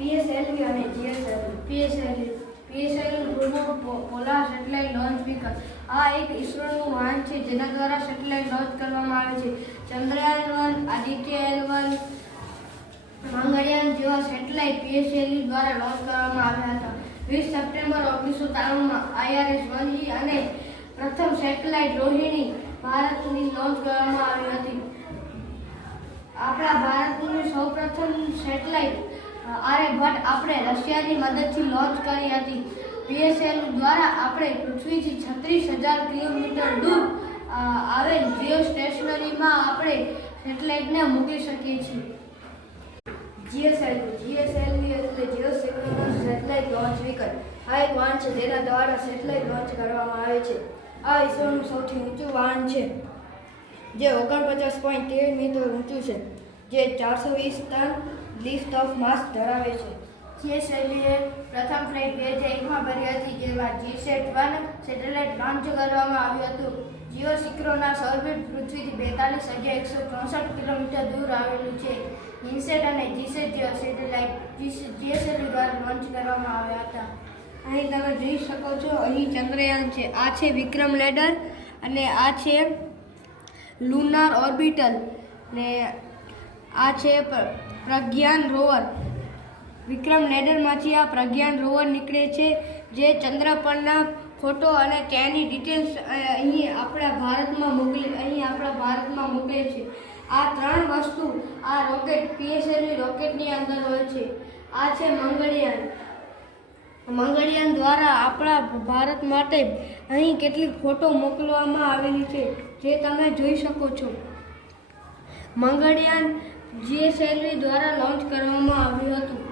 PSLV અને GSLV. PSLV polar satellite launch vehicle. આ એક ઇસરોનું વાહન છે જેના દ્વારા સેટેલાઇટ લોન્ચ કરવામાં આવે છે. ચંદ્રયાન 1, આદિત્ય L1, મંગળયાન જેવા સેટેલાઇટ PSLV દ્વારા લોન્ચ કરવામાં આવ્યા હતા. 20 સપ્ટેમ્બર 1993માં IRS-1E અને પ્રથમ સેટેલાઇટ રોહિણી ભારતની લોન્ચ કરવામાં આવી હતી. આપણા ભારતની સૌપ્રથમ સેટેલાઇટ આર્યભટ્ટ આપણે રશિયાની મદદથી લોન્ચ કરી હતી. PSLV દ્વારા આપણે પૃથ્વીથી 36,000 કિલોમીટર દૂર આવેલ જીઓ સ્ટેશનરીમાં આપણે સેટેલાઇટને મોકલી શકીએ છીએ. GSLV એટલે Jio synchronous satellite launch vehicle. આ એક વાહન છે જેના દ્વારા સેટેલાઇટ લોન્ચ કરવામાં આવે છે. આ ઇસરોનું સૌથી ઊંચું વાહન છે જે 49.13 મીટર ઊંચું છે, જે 420 ટન લિફ્ટ ઓફ માસ ધરાવે છે. GSLVએ પ્રથમ ફ્લાઇટ 2001માં ભરી હતી, જેમાં GSAT-1 સેટેલાઇટ લોન્ચ કરવામાં આવ્યું હતું. જીઓ સિંક્રોનસ ઓર્બિટ પૃથ્વીથી 42,164 કિલોમીટર દૂર આવેલું છે. ઇનસેટ અને જીસેટ જેવા સેટેલાઇટ GSLV દ્વારા લોન્ચ કરવામાં આવ્યા હતા. અહીં તમે જોઈ શકો છો, અહીં ચંદ્રયાન છે, આ છે વિક્રમ લેન્ડર અને આ છે લુનાર ઓર્બિટલ ને આ છે પ્રજ્ઞાન રોવર. વિક્રમ લેન્ડરમાંથી આ પ્રજ્ઞાન રોવર નીકળે છે જે ચંદ્ર પરના ફોટો અને ત્યાંની ડિટેલ્સ અહીં આપણા ભારતમાં મોકલે છે. આ ત્રણ વસ્તુ આ રોકેટ PSLV રોકેટની અંદર હોય છે. આ છે મંગળયાન દ્વારા આપણા ભારત માટે અહીં કેટલીક ફોટો મોકલવામાં આવેલી છે જે તમે જોઈ શકો છો. મંગળયાન GSLV દ્વારા લોન્ચ કરવામાં આવ્યું હતું.